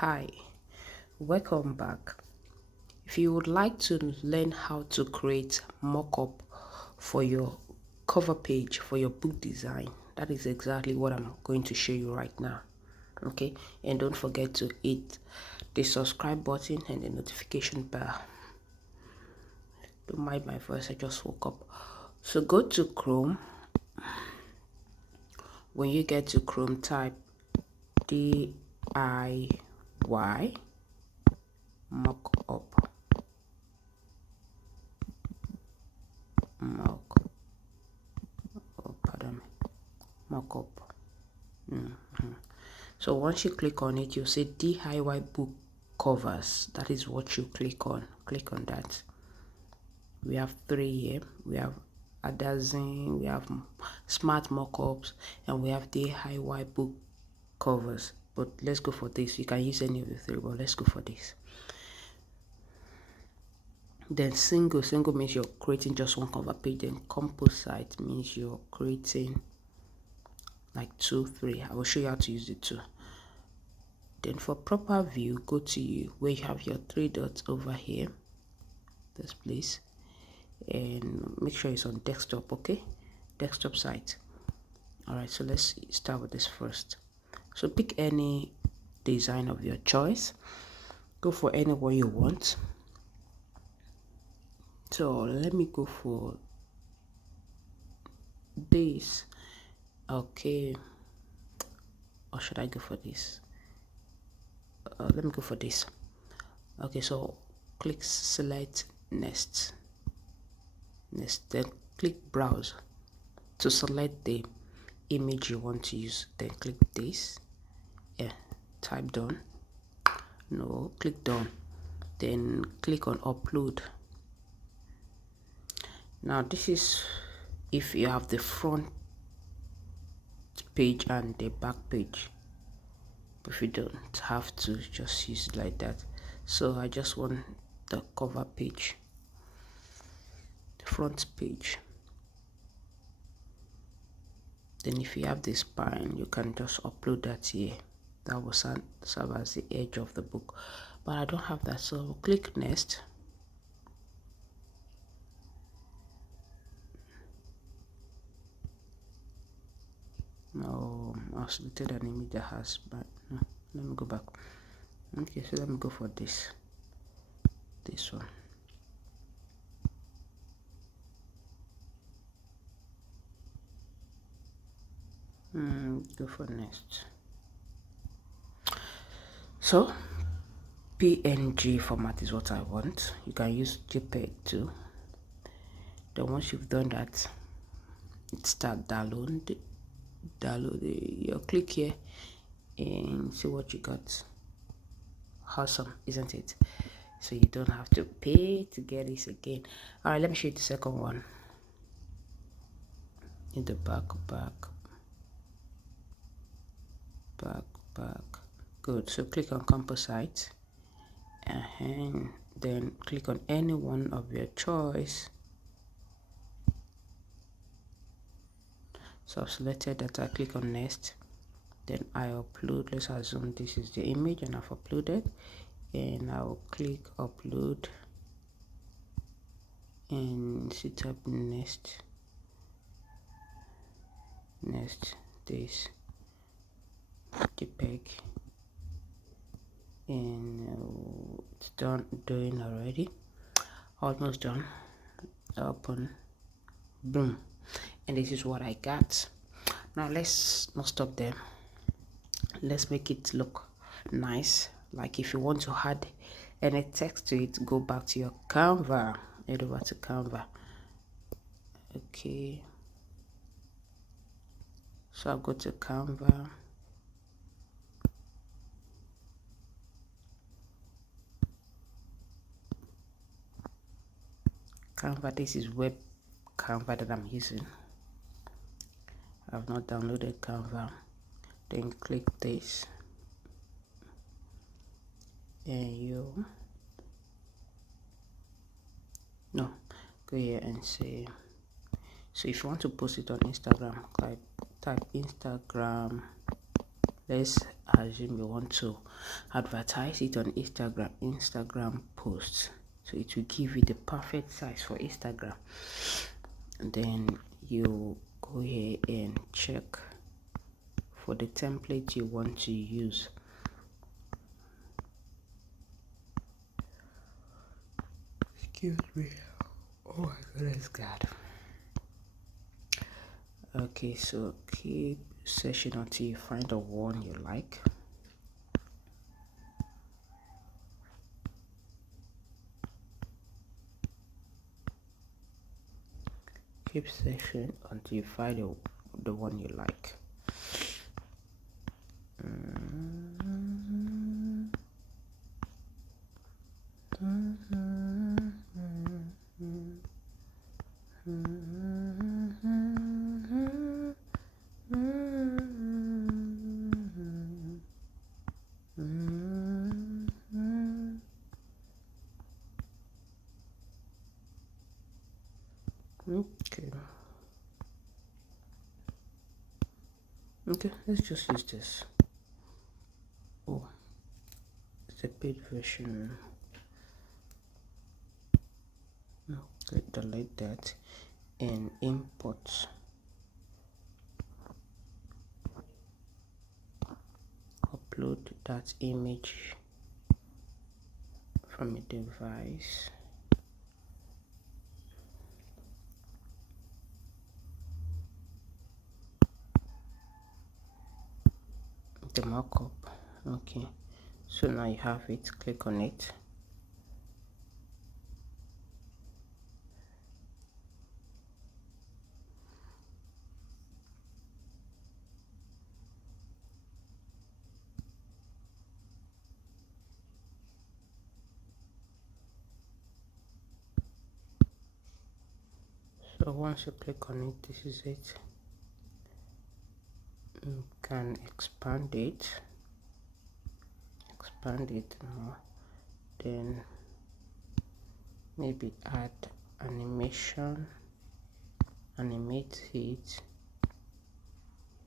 Hi, welcome back. If you would like to learn how to create mock-up for your cover page for your book design, that is exactly what I'm going to show you right now. Okay, and don't forget to hit the subscribe button and the notification bell. Don't mind my voice, I just woke up. So go to Chrome. When you get to Chrome, type DIY mock-up. Mock-up. So once you click on it, you'll say DIY book covers. That is what you click on. Click on that. We have three here. We have Adazin, we have smart mockups, and we have DIY book covers. But let's go for this. You can use any of the three, but let's go for this. Then single means you're creating just one cover page. Then composite means you're creating like 2, 3. I will show you how to use the 2. Then for proper view, go to you where you have your 3 dots over here, this place, and make sure it's on desktop. Okay, desktop site. All right, so let's start with this first. So pick any design of your choice, go for any one you want. So let me go for this. Okay, or should I go for this? Let me go for this. Okay, so click select next, then click browse to select the image you want to use. Then click this, type done. No, click done, then click on upload. Now this is if you have the front page and the back page. If you don't have to, just use it like that. So I just want the cover page, the front page. Then if you have the spine, you can just upload that here. That will serve as the edge of the book, but I don't have that, so click next. No, I selected an image that has, but no, let me go back. Okay, so let me go for this one. Go for next. So PNG format is what I want. You can use JPEG too. Then once you've done that, start download. You click here and see what you got. Awesome, isn't it? So you don't have to pay to get this again. All right, let me show you the second one. In the back. Good. So click on composite and then click on any one of your choice. So I've selected that. I click on next, then I upload. Let's assume this is the image and I've uploaded, and I'll click upload and set up next this JPEG, and it's done doing already, almost done. Open, boom, and this is what I got. Now let's not stop there. Let's make it look nice. Like if you want to add any text to it, go back to your Canva, head over to Canva. Okay, so I'll go to Canva. This is web Canva that I'm using. I've not downloaded Canva. Then click this, and go here and say. So if you want to post it on Instagram, type Instagram. Let's assume you want to advertise it on Instagram posts, so it will give you the perfect size for Instagram. And then you go here and check for the template you want to use. Excuse me. Oh my goodness, God. Okay, so keep searching until you find the one you like. Keep searching until you find the one you like. Okay. Okay, let's just use this. Oh, it's a paid version. Okay, delete that and import. Upload that image from a device. The markup. Okay, so now you have it. Click on it. So once you click on it, this is it. You can expand it more, then maybe add animation, animate it.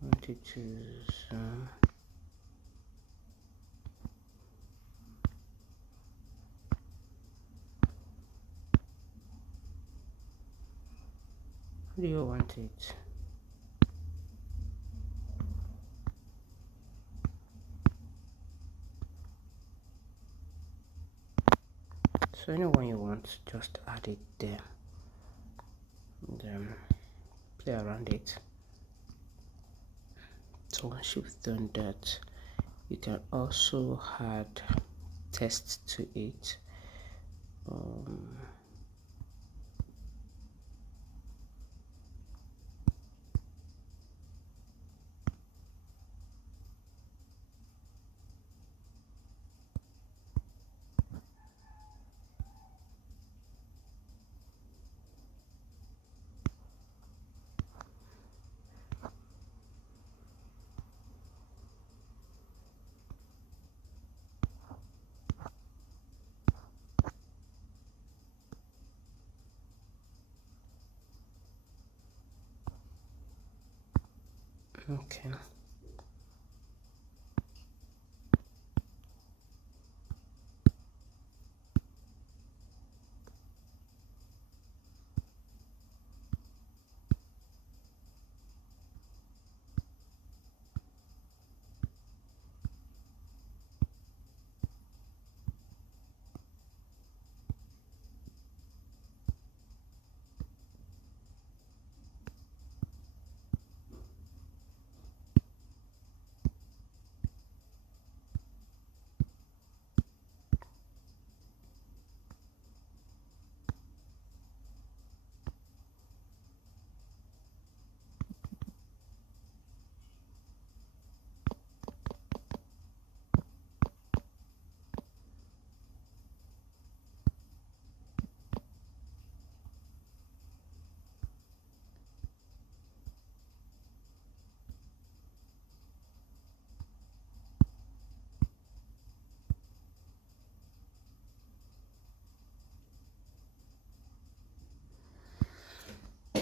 Want it to zoom. How do you want it? So anyone you want, just add it there and then play around it. So once you've done that, you can also add text to it. Okay.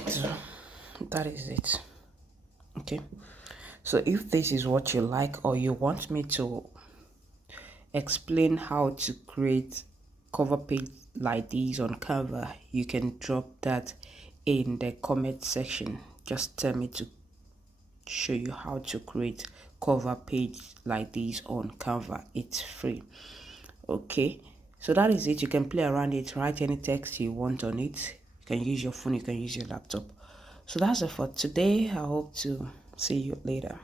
So that is it. Okay, So if this is what you like, or you want me to explain how to create cover page like these on Canva, you can drop that in the comment section. Just tell me to show you how to create cover page like these on Canva. It's free. Okay, so that is it. You can play around it, write any text you want on it. You can use your phone, you can use your laptop. So that's it for today. I hope to see you later.